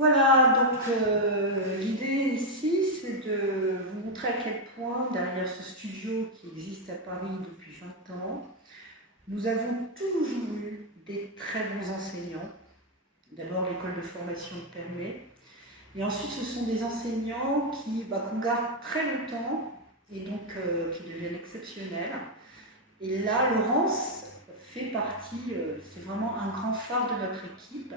Voilà, donc l'idée ici, c'est de vous montrer à quel point, derrière ce studio qui existe à Paris depuis 20 ans, nous avons toujours eu des très bons enseignants. D'abord l'école de formation de Permet, et ensuite ce sont des enseignants qu'on garde très longtemps et donc qui deviennent exceptionnels. Et là, Laurence fait partie, c'est vraiment un grand phare de notre équipe.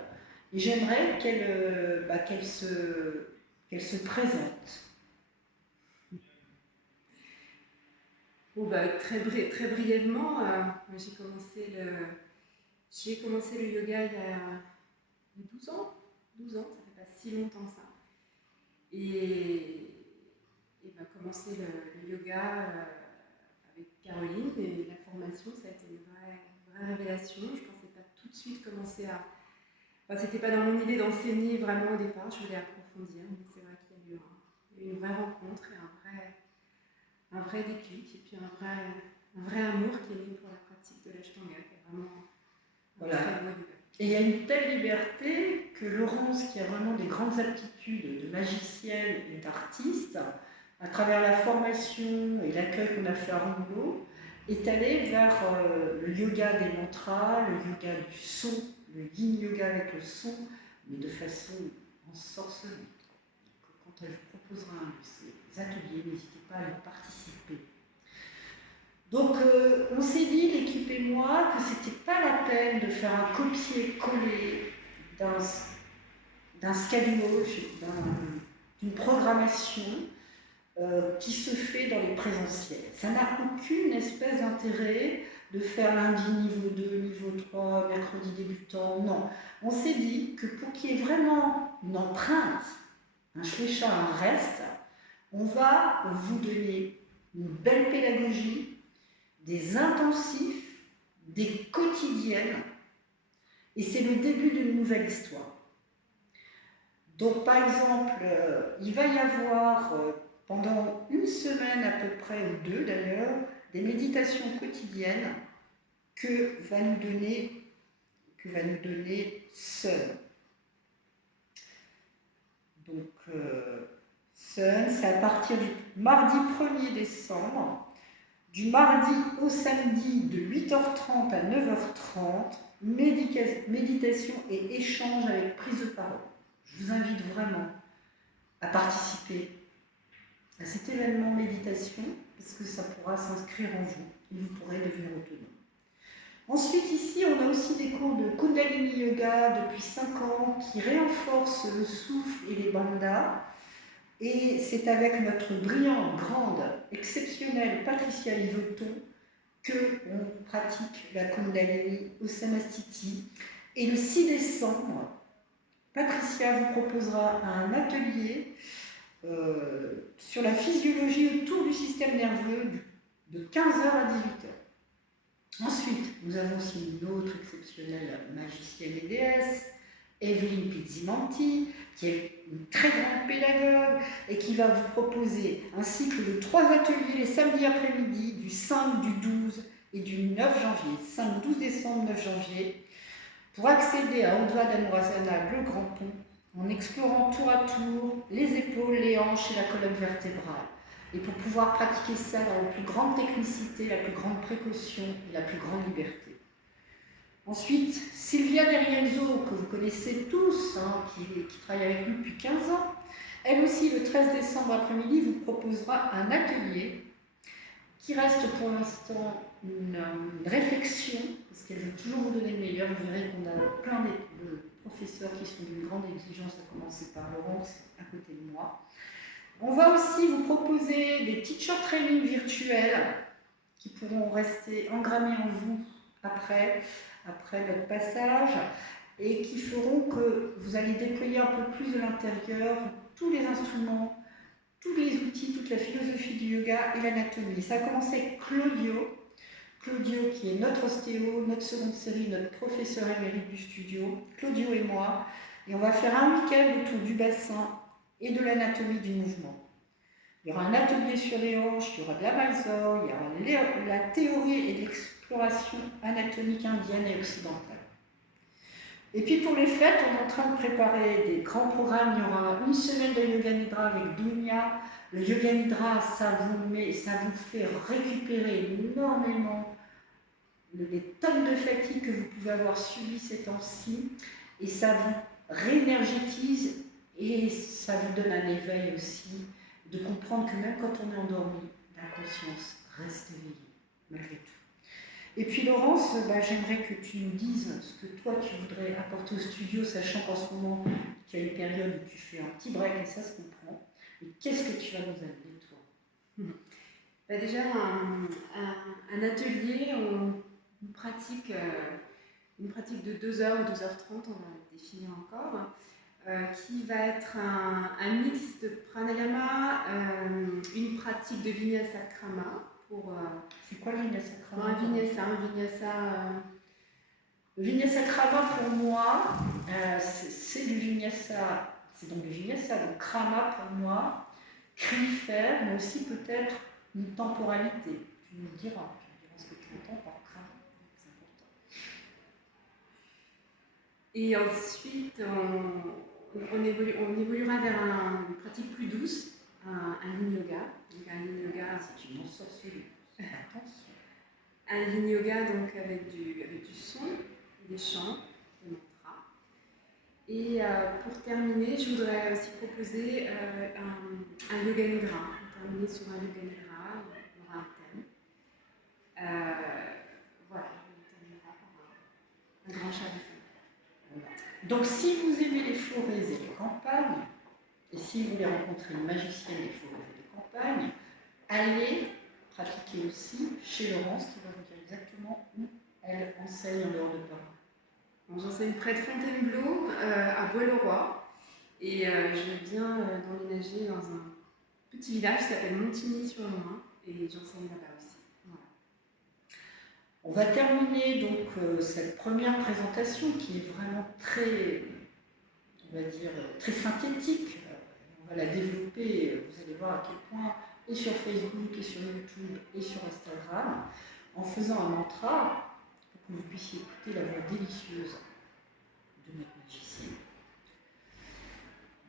Et j'aimerais qu'elle se présente. Bon, très brièvement, j'ai commencé le yoga il y a 12 ans. 12 ans, ça fait pas si longtemps que ça. Et commencé le yoga avec Caroline, et la formation, ça a été une vraie révélation. Je pensais pas tout de suite commencer à... Enfin, c'était pas dans mon idée d'enseigner vraiment au départ, je voulais approfondir, mais c'est vrai qu'il y a eu une vraie rencontre et un vrai déclic, et puis un vrai amour qui est né pour la pratique de l'Ashtanga, qui est vraiment voilà. Très beau yoga. Et il y a une telle liberté que Laurence, qui a vraiment des grandes aptitudes de magicienne et d'artiste, à travers la formation et l'accueil qu'on a fait à Rouleau, est allée vers le yoga des mantras, le yoga du son, le yin yoga avec le son, mais de façon ensorcelante. Quand elle vous proposera un de ces ateliers, n'hésitez pas à y participer. Donc on s'est dit, l'équipe et moi, que c'était pas la peine de faire un copier-coller d'un schedule, d'une programmation qui se fait dans les présentiels. Ça n'a aucune espèce d'intérêt de faire lundi niveau 2, niveau 3, mercredi débutant, non. On s'est dit que pour qu'il y ait vraiment une empreinte, un shlecha, un reste, on va vous donner une belle pédagogie, des intensifs, des quotidiennes, et c'est le début d'une nouvelle histoire. Donc par exemple, il va y avoir pendant une semaine à peu près, ou 2 d'ailleurs, des méditations quotidiennes que va nous donner Sun. Donc Sun, c'est à partir du mardi 1er décembre, du mardi au samedi de 8h30 à 9h30, méditation et échange avec prise de parole. Je vous invite vraiment à participer à cet événement méditation, parce que ça pourra s'inscrire en vous et vous pourrez devenir autonome. Ensuite, ici, on a aussi des cours de Kundalini Yoga depuis 5 ans qui renforcent le souffle et les bandhas. Et c'est avec notre brillante, grande, exceptionnelle Patricia Isoton qu'on pratique la Kundalini au Samastiti. Et le 6 décembre, Patricia vous proposera un atelier sur la physiologie autour du système nerveux de 15h à 18h. Ensuite, nous avons aussi une autre exceptionnelle magicienne et déesse, Evelyne Pizzimanti, qui est une très grande pédagogue et qui va vous proposer un cycle de 3 ateliers les samedis après-midi du 5, du 12 et du 9 janvier, 5, 12 décembre, 9 janvier, pour accéder à Urdhva Dhanurasana, le grand pont, en explorant tour à tour les épaules, les hanches et la colonne vertébrale. Et pour pouvoir pratiquer ça dans la plus grande technicité, la plus grande précaution et la plus grande liberté. Ensuite, Sylvia Derienzo, que vous connaissez tous, qui travaille avec nous depuis 15 ans, elle aussi, le 13 décembre après-midi, vous proposera un atelier qui reste pour l'instant une réflexion, parce qu'elle veut toujours vous donner le meilleur. Vous verrez qu'on a plein de professeurs qui sont d'une grande exigence, à commencer par Laurence, à côté de moi. On va aussi vous proposer des teacher training virtuels qui pourront rester engrammés en vous après notre passage, et qui feront que vous allez déployer un peu plus de l'intérieur tous les instruments, tous les outils, toute la philosophie du yoga et l'anatomie. Ça a commencé avec Claudio qui est notre ostéo, notre seconde série, notre professeur émérite du studio, Claudio et moi, et on va faire un week-end autour du bassin et de l'anatomie du mouvement. Il y aura un atelier sur les hanches, il y aura de la Mysore, il y aura la théorie et l'exploration anatomique indienne et occidentale. Et puis pour les fêtes, on est en train de préparer des grands programmes. Il y aura une semaine de Yoga Nidra avec Dunya. Le Yoga Nidra, ça vous fait récupérer énormément les tonnes de fatigue que vous pouvez avoir subies ces temps-ci. Et ça vous réénergétise et ça vous donne un éveil aussi, de comprendre que même quand on est endormi, la conscience reste éveillée, malgré tout. Et puis Laurence, j'aimerais que tu nous dises ce que toi tu voudrais apporter au studio, sachant qu'en ce moment tu as une période où tu fais un petit break et ça se comprend. Et qu'est-ce que tu vas nous amener toi? Déjà un atelier, une pratique de 2h ou 2h30, on va le définir encore, qui va être un mix de pranayama, une pratique de vinyasa krama. C'est quoi le vinyasa krama? Un vinyasa. Le vinyasa krama pour moi, c'est du vinyasa, c'est donc du vinyasa, donc krama pour moi, cri faire, mais aussi peut-être une temporalité. Tu nous diras ce que tu entends par krama, c'est important. Et ensuite, on évoluera vers une pratique plus douce, un yin yoga. Donc un yin yoga, c'est une sorcellerie. Attention. Un yin yoga donc avec du son, des chants, des mantras. Et pour terminer, je voudrais aussi proposer un yoga nidra. On terminer sur un yoga nidra, il y aura un thème. Voilà, on terminera par un grand chariot. Voilà. Donc si vous aimez les forêts et les campagnes, et si vous voulez rencontrer une magicienne des forêts et des campagnes, allez pratiquer aussi chez Laurence qui va vous dire exactement où elle enseigne en dehors de Paris. J'enseigne près de Fontainebleau, à Bois-le-Roi, et je viens d'emménager dans un petit village qui s'appelle Montigny-sur-Loing, et j'enseigne là-bas aussi. Voilà. On va terminer donc cette première présentation qui est vraiment très, on va dire, très synthétique. On va la développer, vous allez voir à quel point, et sur Facebook, et sur YouTube, et sur Instagram, en faisant un mantra pour que vous puissiez écouter la voix délicieuse de notre magicienne.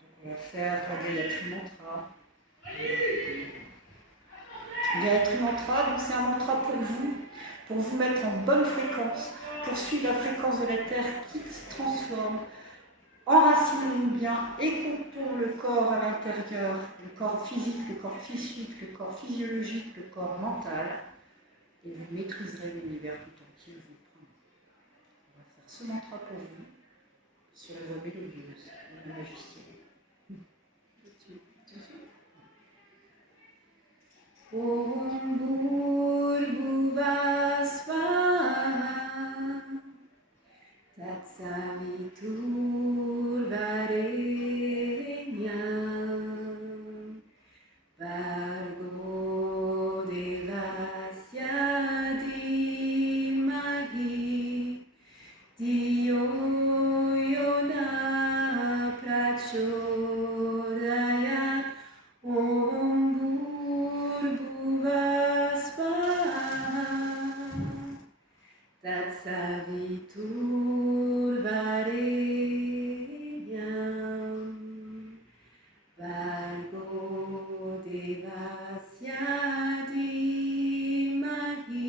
Donc on va faire la Gayatri Mantra. Gayatri Mantra, donc c'est un mantra pour vous mettre en bonne fréquence, pour suivre la fréquence de la Terre qui se transforme. Enracinez-nous bien, écoutons le corps à l'intérieur, le corps physique, le corps psychique, le corps physiologique, le corps mental, et vous maîtriserez l'univers tout entier. Vous prenez. On va faire ce mantra pour vous, sur la voix mélodieuse de la magicienne. Om Bhurbhuvah Swaha Tatsaviturvarenyam Bhargo Devasya Dhimahi Dhiyo Yona Prachodayat. Om Bhurbhuvah Swaha Tatsaviturvarenyam Bhargo Devasya Dhimahi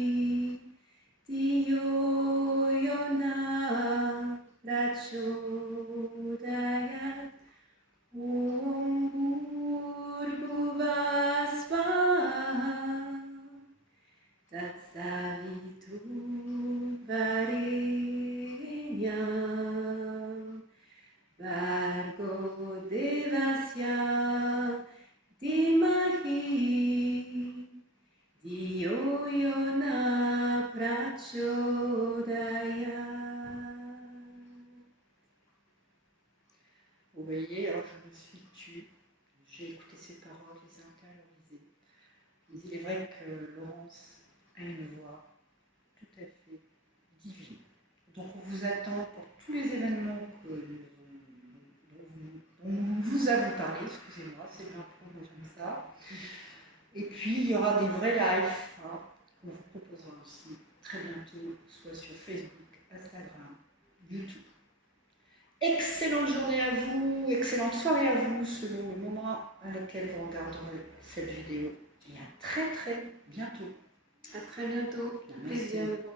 Dhiyo Yona Prachodayat. Om Bhurbhuvah Swaha Tatsaviturvarenyam Bhargo Devasya Dhimahi Dhiyo Yona Prachodayat. Vous voyez, alors je me suis tue, j'ai écouté ces paroles, les intériorisées. Mais il est vrai que Laurence a une voix tout à fait divine. Donc on vous attend pour tous les événements dont nous vous avons parlé, excusez-moi, c'est bien trop, mais j'aime ça. Et puis il y aura des vrais lives qu'on vous proposera aussi très bientôt, soit sur Facebook, Instagram, YouTube. Excellente journée à vous, excellente soirée à vous selon le moment à lequel vous regarderez cette vidéo. Et à très très bientôt. À très bientôt. Merci. Plaisir de vous